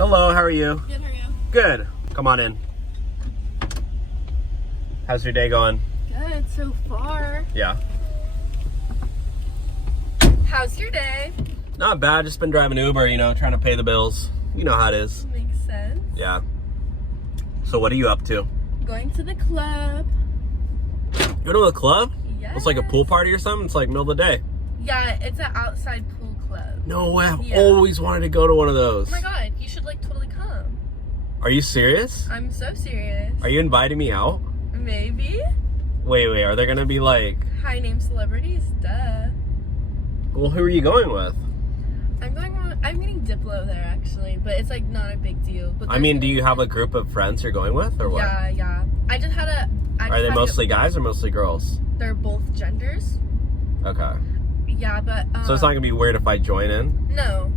Hello, how are you? Good, how are you? Good. Come on in. How's your day going? Good, so far. Yeah. How's your day? Not bad. Just been driving Uber, trying to pay the bills. You know how it is. Makes sense. Yeah. So what are you up to? Going to the club. You go to the club? Yes. It's like a pool party or something? It's like middle of the day. Yeah, it's an outside pool club. No way. I've Yeah. always wanted to go to one of those. Oh my god, you should totally come. Are you serious? I'm so serious. Are you inviting me out? Maybe? Wait. Are there going to be like... High name celebrities? Duh. Well, who are you going with? I'm getting Diplo there actually, but it's like not a big deal. But I mean, do you have a group of friends you're going with or what? Yeah. Are they mostly guys or mostly girls? They're both genders. Okay. Yeah, but So it's not gonna be weird if I join in? No.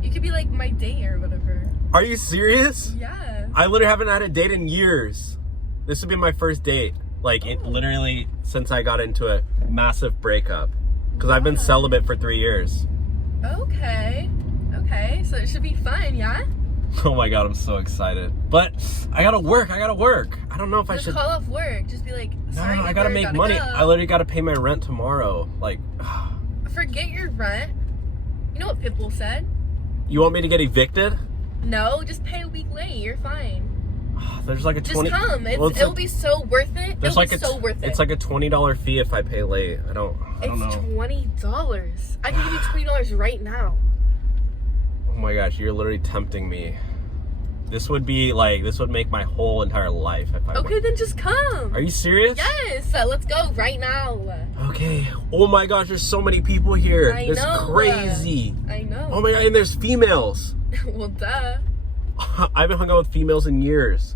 You could be like my date or whatever. Are you serious? Yeah. I literally haven't had a date in years. This would be my first date. Like, it literally since I got into a massive breakup. Because I've been celibate for 3 years. Okay, so it should be fun, yeah? Oh my god, I'm so excited. But I gotta work. I don't know if I should... Just call off work. Just be like, sorry, No, I gotta make money. Go. I literally gotta pay my rent tomorrow. Like... Forget your rent. You know what Pitbull said? You want me to get evicted? No, just pay a week late. You're fine. There's like a Just 20... come. It'll be so worth it. There's It'll like be so worth it. It's like a $20 fee if I pay late. I don't know. It's $20. I can give you $20 right now. Oh my gosh, you're literally tempting me. This would make my whole entire life if I Okay, then just come. Are you serious? Yes, let's go right now. Okay. Oh my gosh, there's so many people here. I It's know. crazy. I know. Oh my god, and there's females. Well, duh. I haven't hung out with females in years.